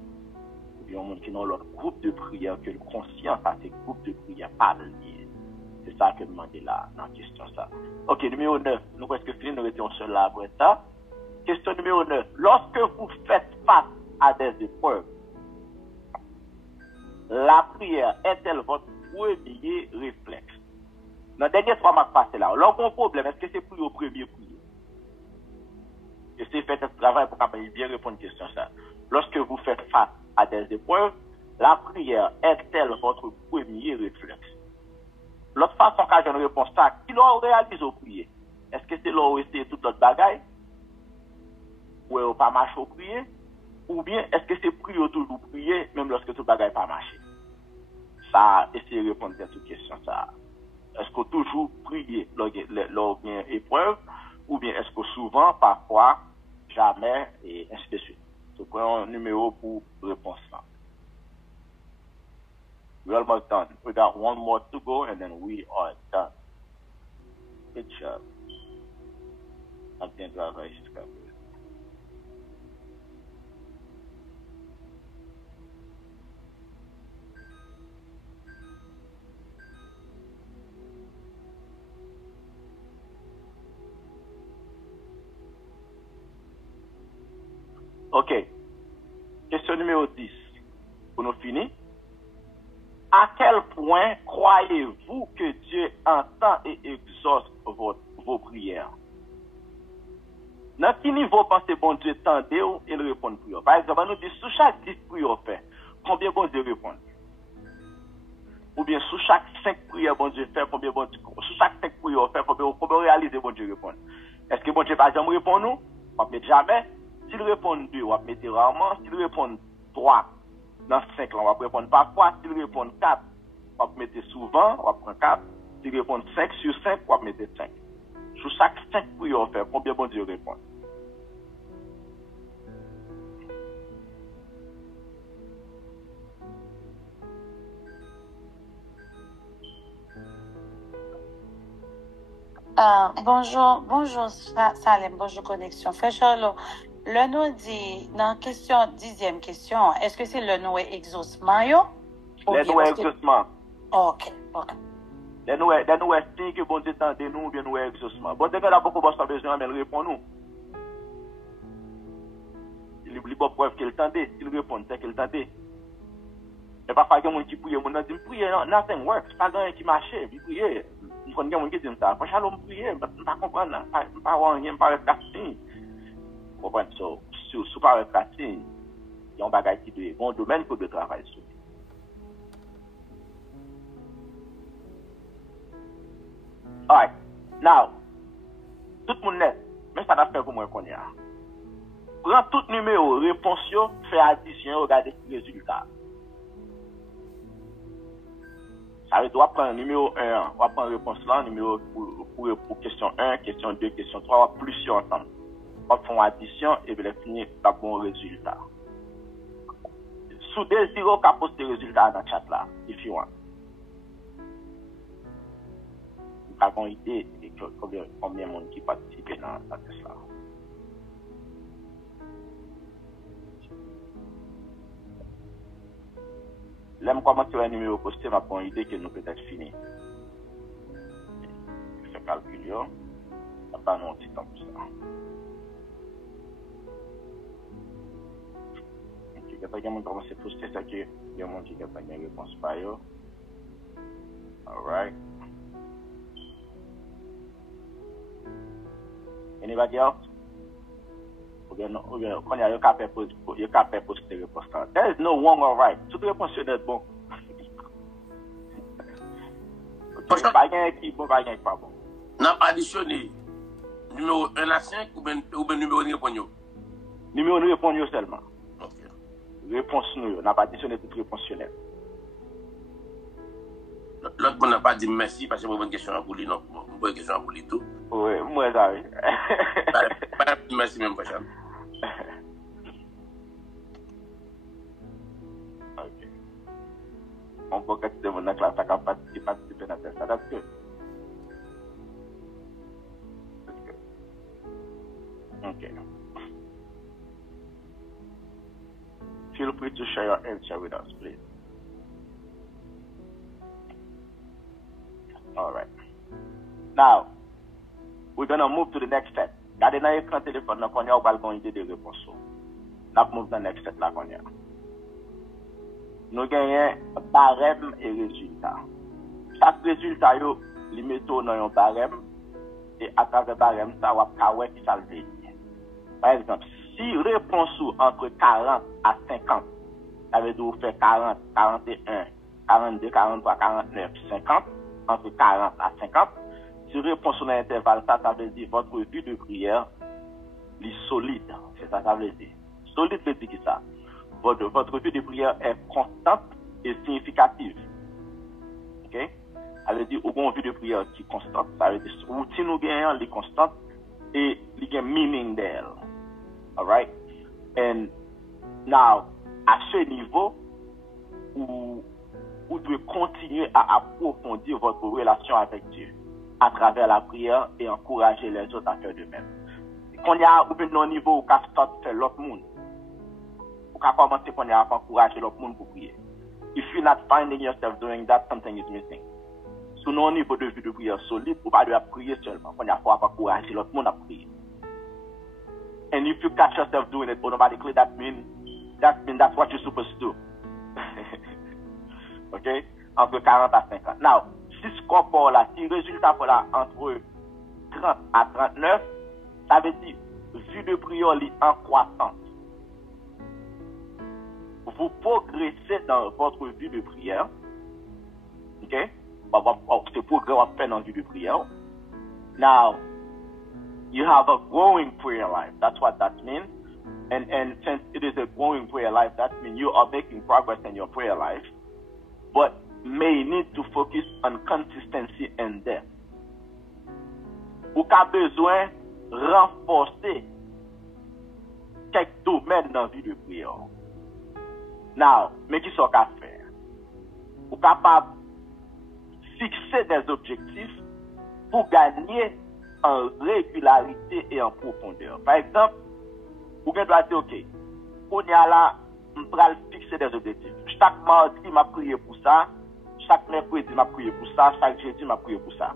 Il y a un monde qui est dans leur groupe de prière, que le conscient à ces groupes de prière pas lié. C'est ça que je demandais là, dans la question ça. Ok, numéro 9. Nous presque fini, nous étions seuls là après ça. Question numéro 9. Lorsque vous faites face à des épreuves, la prière est-elle votre premier réflexe? Dans les dernières 3 mois passés là, leur problème, est-ce que c'est pour le premier prier? Et c'est fait un travail pour capable bien répondre à cette question ça. Lorsque vous faites face à des épreuves, la prière est-elle votre premier réflexe? L'autre façon quand je réponds ça, qui l'a réalisé au prier? Est-ce que c'est là où essayer toute l'autre bagaille? Ou est-ce pas marcher au prier? Ou bien est-ce que c'est prier toujours prier, même lorsque tout bagaille pas marché? Ça, essayez de répondre à cette question ça. Est-ce que toujours prier lors d'une épreuve, ou bien est-ce que souvent, parfois, jamais, et ainsi de suite. Je prends un numéro pour réponse là. We're almost done. We got one more to go, and then we are done. Good job. I'm going to have a discovery. OK. Question numéro 10. Pour nous finir. À quel point croyez-vous que Dieu entend et exauce vos prières? Dans quel niveau pensez bon Dieu tendez et le répond prière? Par exemple, on nous dit sous chaque 10 prières fait, combien bon Dieu répond? Ou bien sous chaque 5 prières bon Dieu fait, combien bon Dieu, sous chaque 5 prières fait, combien réaliser bon Dieu répond? Est-ce que bon Dieu va jamais répondre nous? On va mettre jamais. S'il répond 2, on va mettre rarement. S'il répond 3, dans 5, on va répondre parfois. S'il répond 4, on va mettre souvent, on va prendre 4. S'il répond 5 sur 5, on va mettre 5. Sur chaque 5 prières fait, combien bon Dieu répond? Bonjour Salem, bonjour connexion. Frère Charlot, le nous dit dans question 10e question, est-ce que c'est le nous est exaucement yo? Le nous est exaucement. OK. Le nous est signe que bon Dieu tente nous ou bien nous est exaucement. Bon Dieu a beaucoup besoin mais il répond nous. Il oublie pas preuve qu'il tendait, il répond c'est qu'il tendait. Et parfois il y a des gens qui prient, on dit prier nothing works, pas rien qui marche, il prie. Il y a des gens qui disent ça, quand j'allais prier, je ne comprends pas, je ne comprends pas casting. Vous comprenez? Si vous parlez de casting, il y a un bagage qui doit, bon domaine pour de travail sur. Alright, now, tout le monde net, mais ça n'a fait pour moi qu'on y a. Prends tout numéro, réponse, fait addition, regardez le résultat. Ça veut dire prendre numéro 1, on va prendre réponse là, numéro pour question 1, question 2, question 3, on va plus sur ensemble. On va faire une addition et bien finir par bon résultat. Sous des 0, on poster le résultat dans le chat là, if you want. Vous avez une idée de combien de monde qui participe dans la test là. Là, je commence à un numéro posté, je prends une idée que nous peut-être fini. Je fais calcul, je ne pas un petit temps pour ça. Ok, quand il y a un commence à poster ça, il y a un qui a une réponse par eux. Alright. Anybody else? Quand il y a un capé poster réponse. There is no wrong or right. Tout réponse est bon. Pas gain qui bon, pas gain pas bon. N'a pas additionné numéro 1 à 5 ou bien numéro de réponse? Numéro de réponse seulement. OK. Réponse nous, n'a pas additionné toute réponse. L'autre n'a pas dit merci parce que c'est une question à vous non. Une question à vous tout. Oui, moi ça oui. Pas merci même prochain. OK. On peut que tu demandes dans la classe à participer dans ça. That's good. Okay. Feel free to share your answer with us, please. All right. Now, we're going to move to the next step. Gardez dans l'écran téléphone, là, qu'on y a, on va avoir une idée de réponse. Now, move to the next step, là, qu'on y a. nous gagnons barème et résultat. Chaque résultat, les mettons dans un barème, et à travers le barème, ça va voir qui ça le veut dire. Par exemple, si réponse entre 40 à 50, ça veut dire vous faites 40, 41, 42, 43, 49, 50, entre 40 à 50, si réponse dans l'intervalle, ça veut dire votre vie de prière est solide. C'est ça, ça veut dire. Solide veut dire ça. Votre vie de prière est constante et significative. Ok? Ça veut dire, au bon vie de prière qui est constante, ça veut dire, routine ou bien, elle est constante et il y a meaning d'elle. Alright? And now, à ce niveau, vous devez continuer à approfondir votre relation avec Dieu à travers la prière et encourager les autres à faire de même. Quand il y a un niveau où vous pouvez faire l'autre monde, vous pouvez commencer quand il y a encourager l'autre monde pour prier. If you're not finding yourself doing that, something is missing. Sous nos niveaux de vie de prière solide, vous ne pouvez pas prier seulement. Quand il y a encourager l'autre monde à prier. And if you catch yourself doing it automatically, that means that's what you're supposed to do. Okay? Entre 40 à 50. Now, si score pour là, si résultat pour là entre 30 à 39, ça veut dire vie de prière en croissance. Vous progressez dans votre vie de prière. Okay? C'est progrès à faire dans la vie de prière. Now, you have a growing prayer life. That's what that means. And since it is a growing prayer life, that means you are making progress in your prayer life, but may need to focus on consistency and depth. Vous avez besoin de renforcer quelques domaines dans la vie de prière. Now, mais qui sont qu'à faire? Vous êtes capable de fixer des objectifs pour gagner en régularité et en profondeur. Par exemple, vous pouvez dire, OK, on y a là, on va fixer des objectifs. Chaque mardi, je vais prier pour ça. Chaque mercredi, je vais prier pour ça. Chaque jeudi, je vais prier pour ça.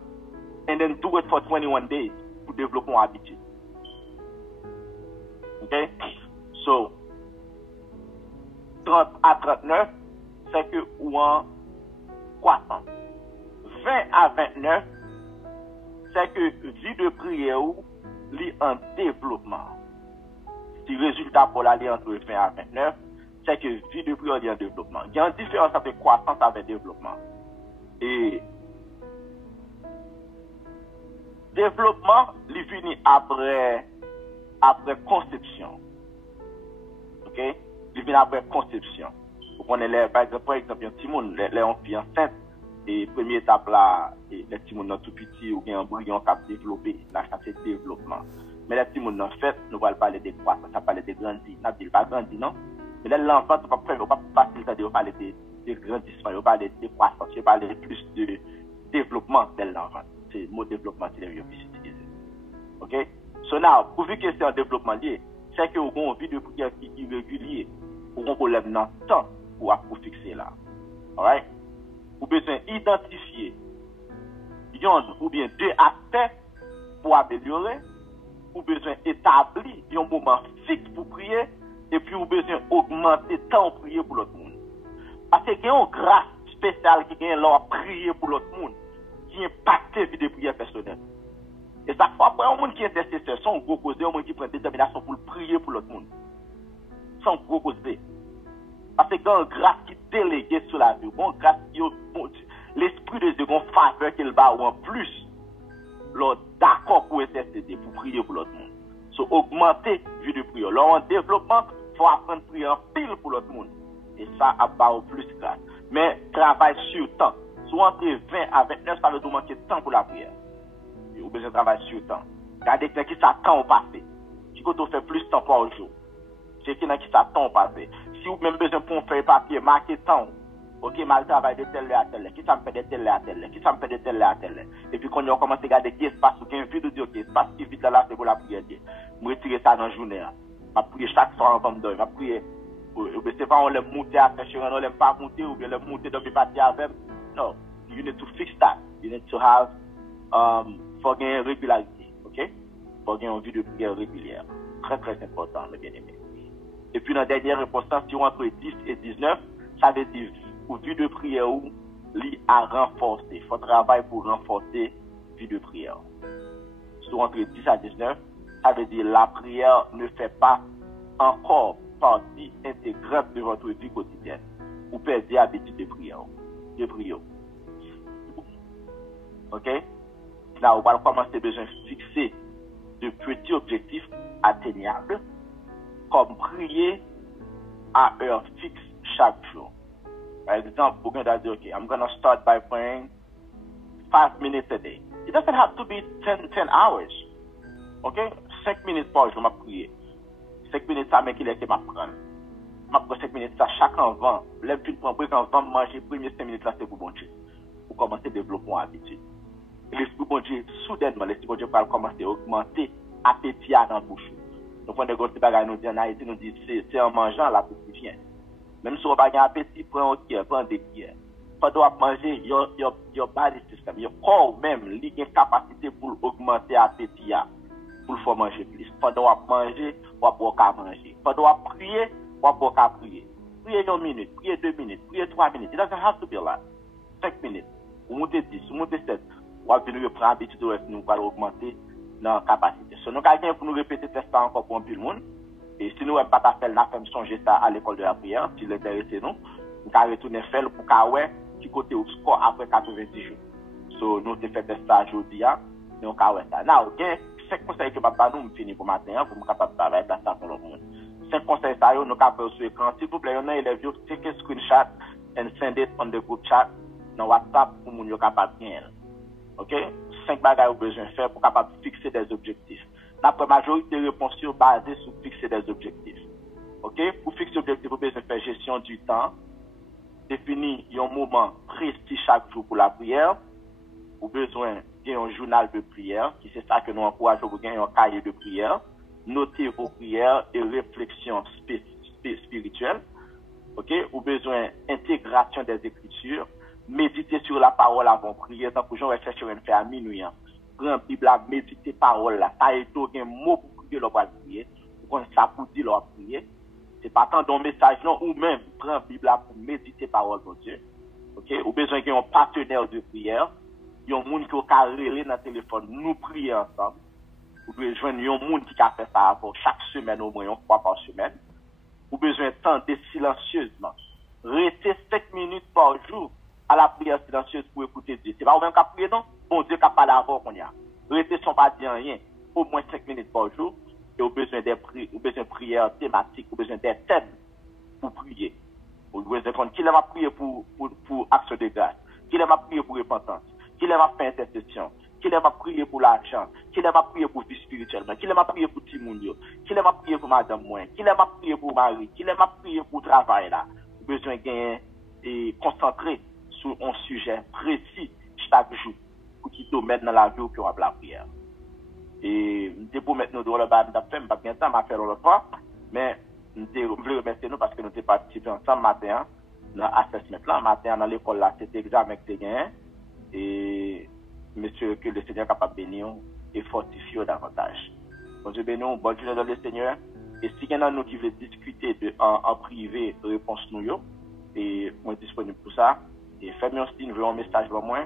And then do it for 21 days pour développer une habitude. OK? So, 30 à 39, c'est que ou en croissance. 20 à 29, c'est que vie de prière ou li en développement. Si résultat pour l'aller entre 20 à 29, c'est que vie de prière est en développement. Il y a une différence entre croissance et développement. Et développement, il finit après conception. OK? Il vient après conception. Vous connaissez, par exemple, un petit monde, les filles enceintes, et première étape là, les petits monde tout petit ou bien un brillant qui a développé, là, ça c'est développement. Mais les petits monde en fait, nous allons parler de croissance, ça parle de grandir. N'a pas grandi, non? Mais là, l'enfant, tu ne vas pas passer le temps de parler de grandissement, on parle de croissance, on parle plus de développement de l'enfant. C'est le mot développement, c'est le mieux utilisé. OK? So now, pour vu que c'est un développement lié, c'est que vous avez une vie de prière qui est régulière, vous avez un problème dans le temps pour fixer là. Alright? Vous avez besoin d'identifier un ou bien deux aspects pour améliorer, vous avez besoin d'établir un moment fixe pour prier, et puis vous avez besoin d'augmenter le temps pour prier pour l'autre monde. Parce qu'il y a une grâce spéciale qui vient là prier pour l'autre monde, qui impacte la vie de prière personnelle. Et chaque fois, pour un monde qui est intercesseur, c'est un gros causé, un monde qui prend détermination pour prier pour l'autre monde. C'est un gros causé. Parce qu'il y a une grâce qui est déléguée sur la vie, une grâce qui est l'esprit de Dieu, une faveur qu'il va ou en plus, d'accord pour intercéder, pour prier pour l'autre monde. So, augmenter la vie de prière. Là, en développement, il faut apprendre à prier en pile pour l'autre monde. Et ça, a pas plus grâce. Mais travail sur le temps. Soit entre 20 à 29, ça veut dire manquer de temps pour la prière. Vous avez besoin de travailler sur le temps. Regardez qui ça temps au passé. Si vous faites plus de temps par jour, c'est qui ça temps au passé. Si vous avez besoin pour faire papier, marquer temps. Ok, mal travail de telle à telle, qui ça me fait de telle à telle, qui ça me fait de telle à telle. Et puis quand on commence à regarder qui espace ou qui est vide, dire que espace qui est vide là, c'est pour la prière. Je retire ça dans la journée. Je prie chaque soir avant de dormir. Je prie, c'est pas on l'aime monter à faire, on l'aime pas monter ou bien l'aime monter dans le parti avec. Non, you need to fix that. You need to have, for gagner régularité, ok? Pour gagner une vie de prière régulière. Très très important, le bien-aimé. Et puis dans la dernière réponse, si on entre 10 et 19, ça veut dire, pour vie de prière, li à renforcer. Il faut travailler pour renforcer vie de prière. Sur entre 10 à 19, ça veut dire la prière ne fait pas encore partie intégrante de votre vie quotidienne. Vous perdez l'habitude de prière. OK? Là, on va commencer besoin de fixer de petits objectifs atteignables, comme prier à heure fixe chaque jour. Par exemple, vous pouvez dire, OK, I'm going to start by praying 5 minutes a day. It doesn't have to be 10 hours. OK? 5 minutes par jour, je prier. 5 minutes, ça m'a qu'il est que m'a prendre. M'a prendre 5 minutes, ça chaque enfant. Lève tu prends break enfant, manger, premier 5 minutes là, c'est pour bon Dieu. Pour commencer à développer une habitude. L'esprit bon Dieu, soudainement, l'esprit bon Dieu va commencer à augmenter appétit dans la bouche. Donc, on a des bagages nous dit en Haïti, nous dit, c'est en mangeant l'appétit vient. Même si on n'a pas appétit, prends un cuillère, prends des cuillères. Pendant manger, your body system, your corps même, il a une capacité pour augmenter l'appétit, pour le faire manger plus. Pendant manger, on va pouvoir manger. Pendant prier, on va pouvoir prier. Prier 1 minute, prier 2 minutes, prier 3 minutes. It doesn't have to be a lot. 5 minutes. Ou monter 10, ou monter 7. On va venir prendre l'habitude de nous pour augmenter notre capacité. Si nous avons pour nous répéter ça encore pour un peu de monde, et si nous n'avons pas fait, nous avons songer ça à l'école de la prière, si l'intéresse nous, nous avons retourné faire pour qu'on qui côté au score après 90 jours. So, nous avons fait ça aujourd'hui, nous avons ça. Now, il y a 5 conseils que papa nous finit pour matin, pour nous capable de travailler ça pour le monde. 5 conseils, ça, nous avons sur l'écran. S'il vous plaît, il y a un élève, take a screenshot and send it on the group chat dans WhatsApp pour nous capable de gagner. OK? 5 bagages besoin de faire pour capable fixer des objectifs. La majorité des réponses sont basées sur fixer des objectifs. OK? Pour fixer des objectifs, vous avez besoin de faire gestion du temps, définir un moment précis chaque jour pour la prière. Vous avez besoin d'un journal de prière, qui c'est ça que nous encourageons, vous gagner un cahier de prière, noter vos prières et réflexions spirituelles. OK? Vous avez besoin d'intégration des Écritures. Méditer sur la parole avant prier, tant que j'en recherche une faire à minuit. Prends Bible, méditer parole là. Ça est tout un mot pour prier, l'on va prier. Quand ça pour dire, l'on va prier. C'est pas tant d'un message, non, ou même prends Bible pour méditer parole de Dieu. OK? Ou besoin d'un partenaire de prière. Il y a un monde qui a carré dans le téléphone, nous prier ensemble. Ou besoin d'un monde qui a fait ça pour chaque semaine, au moins une fois par semaine. Ou besoin de temps de silencieusement. Restez 5 minutes par jour à la prière silencieuse pour écouter Dieu. C'est pas au même qu'à prier, non? Bon Dieu qu'à parler avant qu'on y a. Restez sans pas dire rien. Au moins 5 minutes par jour. Et au besoin de prières thématiques, au besoin des thèmes pour prier. Au besoin de compte, qui m'a prié pour action de grâce? Qui m'a prié pour repentance? Qui m'a fait intercession? Qui m'a prié pour l'argent? Qui m'a prié pour vie spirituellement? Qui m'a prié pour Timounio? Qui m'a prié pour madame Moin? Qui m'a prié pour Marie? Qui m'a prié pour travail là? Au besoin de gagner et concentrer sur un sujet précis chaque jour pour qui domaine dans la vie ou pour la prière. Et c'est pour mettre nous dans le bas de la femme, pas bien temps, m'a fait le pas, mais je voulais remercier nous parce que nous étions participés ensemble matin dans l'assessment là, matin dans l'école là, c'était examen que c'est gagné et monsieur que le Seigneur est capable de bénir et fortifier davantage. Donc je bénis, bonne journée dans le Seigneur. Et si il y en a nous qui veulent discuter en privé, réponse nous et moi disponible pour ça. Et faites-moi un signe, un message pour moi.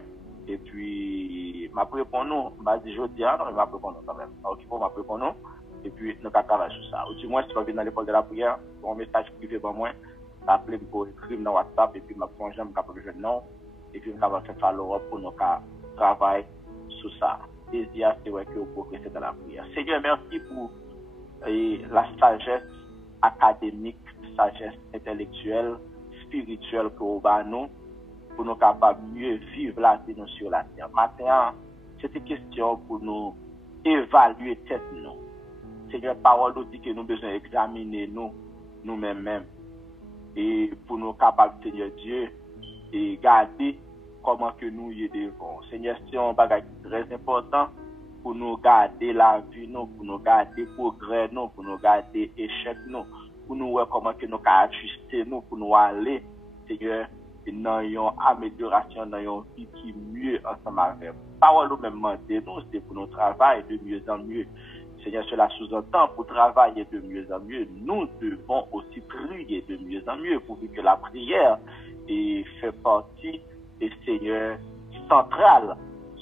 Et puis, m'a répondre nous, m'a dit jeudi, non, m'a répondre quand même. Ok, pour m'a répondre nous. Et puis, nous allons travailler sur ça. Ou du moins, si vous venez dans l'école de la prière, un message privé pour moi, appelez pour écrire dans WhatsApp, et puis m'a prendre un capable de non. Et puis, nous allons faire follow-up pour nous travailler sur ça. Désir, c'est vrai que vous progressez dans la prière. Seigneur, merci pour la sagesse académique, sagesse intellectuelle, spirituelle que vous avez nous. Pour nous capables mieux vivre la vie sur la terre. Maintenant, c'était question pour nous évaluer tête nous. Seigneur, parole nous dit que nous besoin examiner nous-mêmes et pour nous capables, Seigneur Dieu, et garder comment que nous y devons. Seigneur, c'est un bagage très important pour nous garder la vie nous, pour nous garder progrès nous, pour nous garder échec nous, pour nous voir comment que nous ajuster nous, pour nous aller, Seigneur, dans une amélioration, dans une vie qui mieux ensemble avec. Parole nous même demander nous, c'est pour notre travail de mieux en mieux. Seigneur, cela sous-entend, pour travailler de mieux en mieux, nous devons aussi prier de mieux en mieux, pourvu que la prière fait partie, et Seigneur, centrale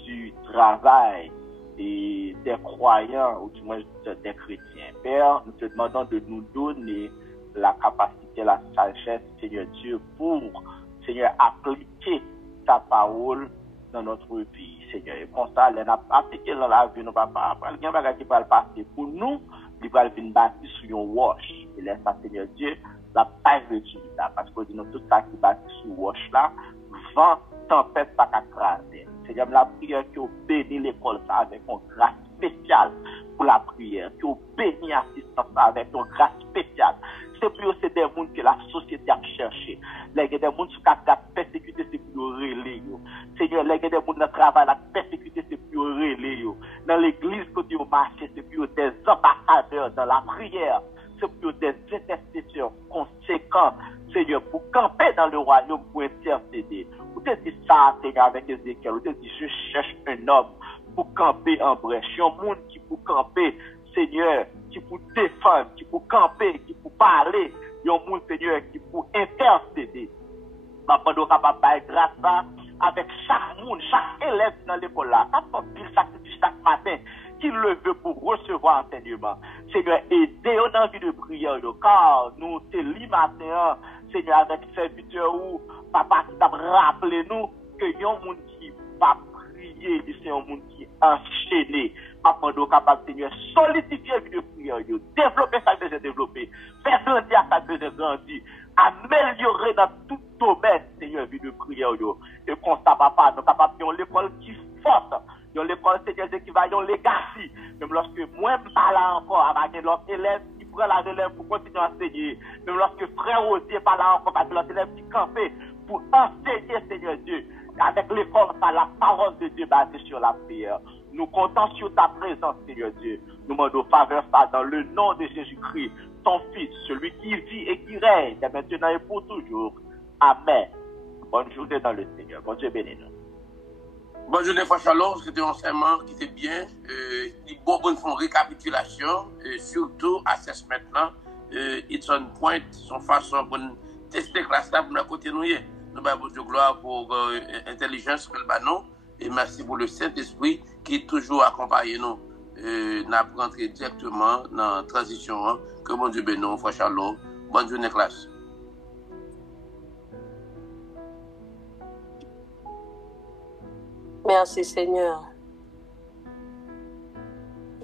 du travail et des croyants, ou du moins des chrétiens. Père, nous te demandons de nous donner la capacité, la sagesse, Seigneur Dieu, pour, Seigneur, appliquer ta parole dans notre vie, Seigneur. Et pour ça, les appliquer dans la vie, nous papa, il y a un bagage qui va le passer pour nous, il va venir bâtir sur un wash. Et laisse ça, Seigneur Dieu, la paix de Dieu, parce que nous, tout ça qui bâtit sur wash là, vent, tempête, pas qu'à craser. Seigneur, la prière qui bénit l'école ça avec une grâce spéciale pour la prière, qui bénit l'assistance avec une grâce spéciale. C'est plus c'est des gens que la société a cherché. Les gens des gens qui ont persécuté, c'est plus relais. Seigneur, les gens des gens qui travail la persécuté, c'est plus relais. Dans l'église, quand ils ont marché, c'est plus des ambassadeurs dans la prière. C'est plus des intercesseurs conséquents, Seigneur, pour camper dans le royaume, pour intercéder. Vous te dites ça, Seigneur, avec Ézéchiel. Vous te dites, je cherche un homme pour camper en brèche. Un monde qui pour camper, Seigneur, qui pour défendre, qui pour camper, qui pour parler. Un monde, Seigneur, qui pour intercéder. Papa, nous sommes capables de grâce avec chaque monde, chaque élève dans l'école là. Ça fait sacrifice chaque matin qui le veut pour recevoir enseignement. Seigneur, aidez-nous dans la vie de prière, car nous, c'est le matin, Seigneur, avec serviteur ou papa qui t'a rappelé nous que y a un monde qui va prier, c'est un monde qui est enchaîné. Papa, nous capable, Seigneur, solidifier la vie de prière, développer ça que j'ai développé, faire grandir ça que j'ai grandi, améliorer dans tout domaine, Seigneur, vie de prière, et constat, papa, nous capables de l'école qui forte. Dans l'école, Seigneur, qui va y avoir legacy. Même lorsque moi, je parle encore avec l'autre élève qui prend la relève pour continuer à enseigner. Même lorsque frère Osier parle encore avec l'autre élève qui campait pour enseigner, Seigneur Dieu. Avec l'école, par la parole de Dieu basée sur la prière. Nous comptons sur ta présence, Seigneur Dieu. Nous demandons faveur ça dans le nom de Jésus-Christ, ton Fils, celui qui vit et qui règne, dès maintenant et pour toujours. Amen. Bonne journée dans le Seigneur. Bon Dieu bénis nous. Bonne journée, Frère Chalon. C'était un enseignement qui était bien. Il bonne font récapitulation, surtout assessment maintenant. It's on point, son façon pour tester classe là pour nous continuer. Nous avons beaucoup de gloire pour intelligence que le nous et merci pour le Saint-Esprit qui toujours accompagne nous. Nous allons rentrer directement dans la transition. Hein. Que mon Dieu bénisse, Frère Chalon. Bonne journée, classe. Merci Seigneur.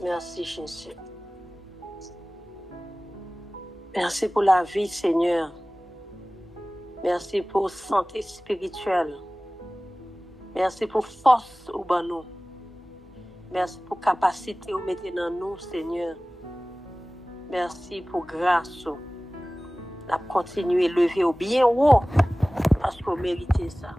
Merci Jésus. Merci pour la vie Seigneur. Merci pour santé spirituelle. Merci pour force au banou. Merci pour capacité au mettre dans nous Seigneur. Merci pour grâce. On a continué à lever au bien haut parce qu'on méritait ça.